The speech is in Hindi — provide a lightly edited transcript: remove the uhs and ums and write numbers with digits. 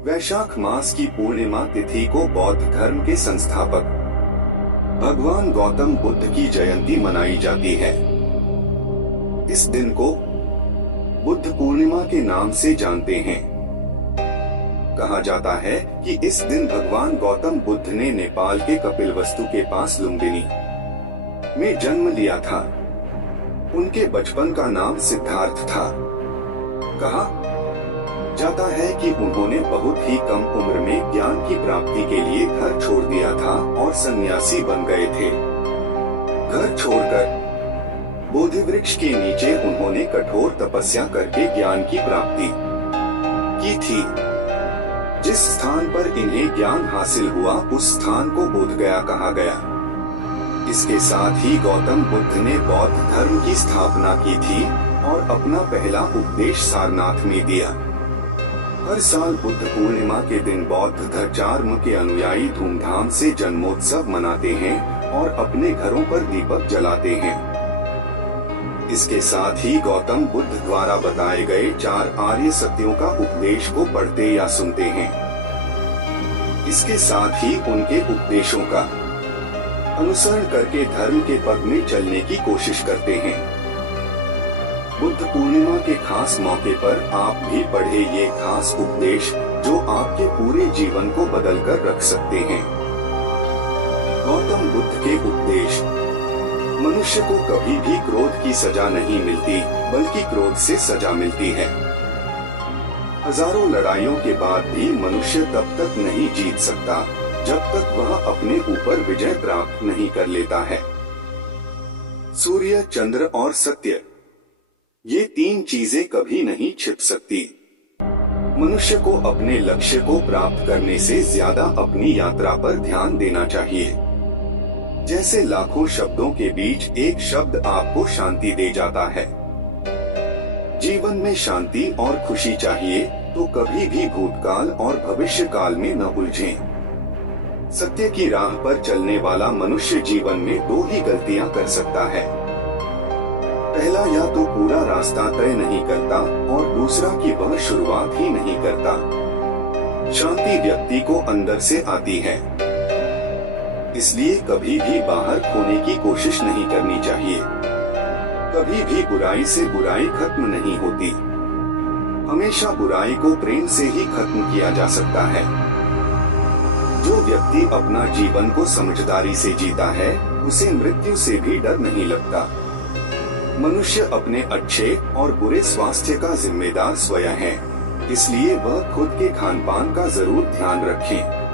वैशाख मास की पूर्णिमा तिथि को बौद्ध धर्म के संस्थापक भगवान गौतम बुद्ध की जयंती मनाई जाती है। इस दिन को बुद्ध पूर्णिमा के नाम से जानते हैं। कहा जाता है कि इस दिन भगवान गौतम बुद्ध ने नेपाल के कपिलवस्तु के पास लुम्बिनी में जन्म लिया था। उनके बचपन का नाम सिद्धार्थ था। कहा जाता है कि उन्होंने बहुत ही कम उम्र में ज्ञान की प्राप्ति के लिए घर छोड़ दिया था और सन्यासी बन गए थे। घर छोड़कर बोधि वृक्ष के नीचे उन्होंने कठोर तपस्या करके ज्ञान की प्राप्ति की थी। जिस स्थान पर इन्हें ज्ञान हासिल हुआ उस स्थान को बोधगया कहा गया। इसके साथ ही गौतम बुद्ध ने बौद्ध धर्म की स्थापना की थी और अपना पहला उपदेश सारनाथ में दिया। हर साल बुद्ध पूर्णिमा के दिन बौद्ध धर्म के अनुयायी धूमधाम से जन्मोत्सव मनाते हैं और अपने घरों पर दीपक जलाते हैं। इसके साथ ही गौतम बुद्ध द्वारा बताए गए 4 आर्य सत्यों का उपदेश को पढ़ते या सुनते हैं। इसके साथ ही उनके उपदेशों का अनुसरण करके धर्म के पथ में चलने की कोशिश करते हैं। बुद्ध पूर्णिमा के खास मौके पर आप भी पढ़े ये खास उपदेश जो आपके पूरे जीवन को बदल कर रख सकते हैं। गौतम बुद्ध के उपदेश। मनुष्य को कभी भी क्रोध की सजा नहीं मिलती, बल्कि क्रोध से सजा मिलती है। हजारों लड़ाइयों के बाद भी मनुष्य तब तक नहीं जीत सकता जब तक वह अपने ऊपर विजय प्राप्त नहीं कर लेता है। सूर्य, चंद्र और सत्य, ये 3 चीजें कभी नहीं छिप सकती। मनुष्य को अपने लक्ष्य को प्राप्त करने से ज्यादा अपनी यात्रा पर ध्यान देना चाहिए। जैसे लाखों शब्दों के बीच एक शब्द आपको शांति दे जाता है। जीवन में शांति और खुशी चाहिए तो कभी भी भूतकाल और भविष्य काल में न उलझें। सत्य की राह पर चलने वाला मनुष्य जीवन में 2 ही गलतियां कर सकता है। पहला, या तो पूरा रास्ता तय नहीं करता और दूसरा कि वह शुरुआत ही नहीं करता। शांति व्यक्ति को अंदर से आती है, इसलिए कभी भी बाहर खोने की कोशिश नहीं करनी चाहिए। कभी भी बुराई से बुराई खत्म नहीं होती। हमेशा बुराई को प्रेम से ही खत्म किया जा सकता है। जो व्यक्ति अपना जीवन को समझदारी से जीता है उसे मृत्यु से भी डर नहीं लगता। मनुष्य अपने अच्छे और बुरे स्वास्थ्य का जिम्मेदार स्वयं है, इसलिए वह खुद के खान पान का जरूर ध्यान रखें।